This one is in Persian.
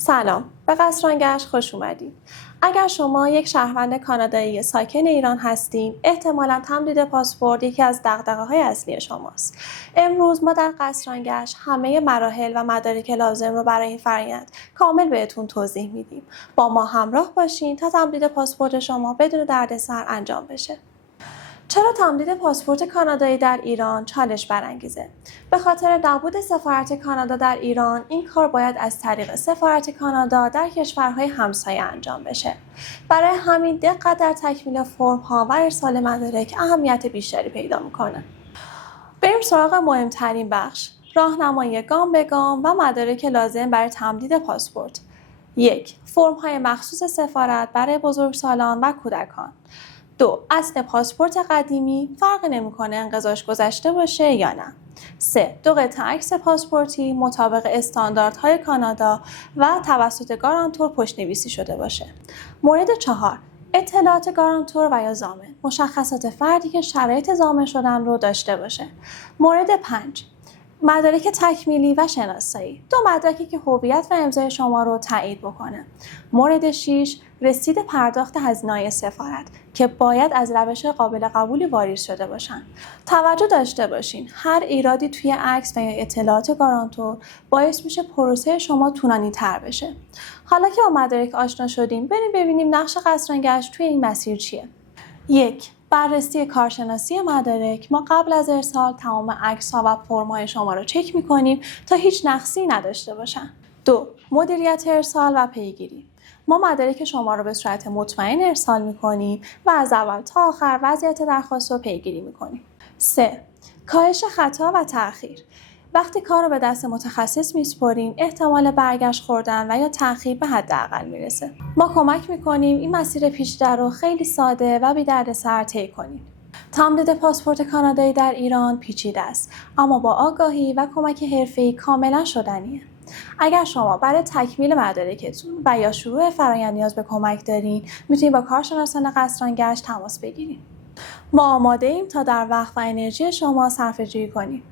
سلام، به قصرانگشت خوش اومدید. اگر شما یک شهروند کانادایی ساکن ایران هستین، احتمالاً تمدید پاسپورت یکی از دغدغه‌های اصلی شماست. امروز ما در قصرانگشت همه مراحل و مدارک لازم رو برای این فرآیند کامل بهتون توضیح میدیم. با ما همراه باشین تا تمدید پاسپورت شما بدون دردسر انجام بشه. چرا تمدید پاسپورت کانادایی در ایران چالش برانگیزه؟ به خاطر نبود سفارت کانادا در ایران، این کار باید از طریق سفارت کانادا در کشورهای همسایه انجام بشه. برای همین دقت در تکمیل فرم‌ها و ارسال مدارک اهمیت بیشتری پیدا میکنه. بریم سراغ مهمترین بخش، راهنمایی گام به گام و مدارک لازم برای تمدید پاسپورت. 1. فرم‌های مخصوص سفارت برای بزرگسالان و کودکان. 2. اصل پاسپورت قدیمی، فرق نمی‌کنه انقضاش گذشته باشه یا نه. 3. 2 قطعه عکس پاسپورتی مطابق استانداردهای کانادا و توسط گارانتور پشت‌نویسی شده باشه. مورد 4. اطلاعات گارانتور و یا ضامن، مشخصات فردی که شرایط ضامن شدن رو داشته باشه. مورد 5. مدارک تکمیلی و شناسایی، 2 مدرکی که هویت و امضای شما رو تایید بکنه. مورد 6. رسید پرداخت هزینه‌های سفارت که باید از روش قابل قبولی واریز شده باشن. توجه داشته باشین هر ایرادی توی عکس و یا اطلاعات گارانتور باعث میشه پروسه شما طولانی‌تر بشه. حالا که با مدارک آشنا شدیم، بریم ببینیم نقش قصرانگشت توی این مسیر چیه. 1. بررسی کارشناسی مدارک. ما قبل از ارسال تمام عکس‌ها و فرم‌های شما رو چک می‌کنیم تا هیچ نقصی نداشته باشن. 2. مدیریت ارسال و پیگیری. ما مدارک شما رو به صورت مطمئن ارسال می‌کنیم و از اول تا آخر وضعیت درخواست رو پیگیری می‌کنیم. 3. کاهش خطا و تأخیر. وقتی کار رو به دست متخصص میسپریم، احتمال برگشت خوردن و یا تأخیر به حداقل میرسه. ما کمک میکنیم این مسیر پیچیده رو خیلی ساده و بی دردسر طی کنیم. تمدید پاسپورت کانادایی در ایران پیچیده است، اما با آگاهی و کمک حرفه‌ای کاملا شدنیه. اگر شما برای تکمیل مدارکتون و یا شروع فرآیند نیاز به کمک دارین، میتونید با کارشناسان قصرانگشت تماس بگیرید. ما آماده ایم تا در وقت و انرژی شما صرفه‌جویی کنیم.